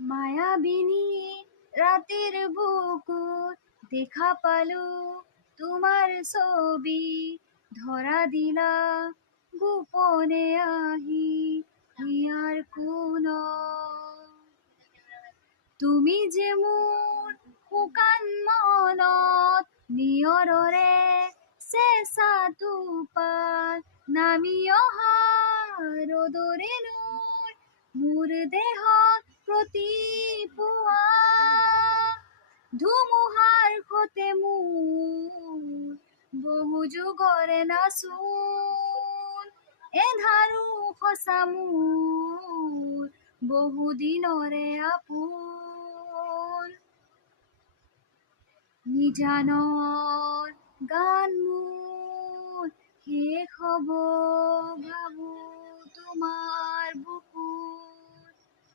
মায়াবিনী ৰাতেৰ বুকুত দেখা পালো তোমাৰ ছবি, ধৰা দিলা গোপনে আহি হিয়াৰ কোণত। তুমি যে মোৰ শুকান মনত নিয়ৰৰে চেঁচা টোপাল নামি অহা ৰ'দৰে নৈ মোৰ দেহত প্ৰতিপুৱা। ধুমুহাৰ সতে মোৰ বহু যুগৰে নাচোন, এন্ধাৰো সঁচা মোৰ বহু দিনৰে আপোন। নিজানৰ গান মোৰ শেষ হ'ব ভাবো তোমাৰ বুক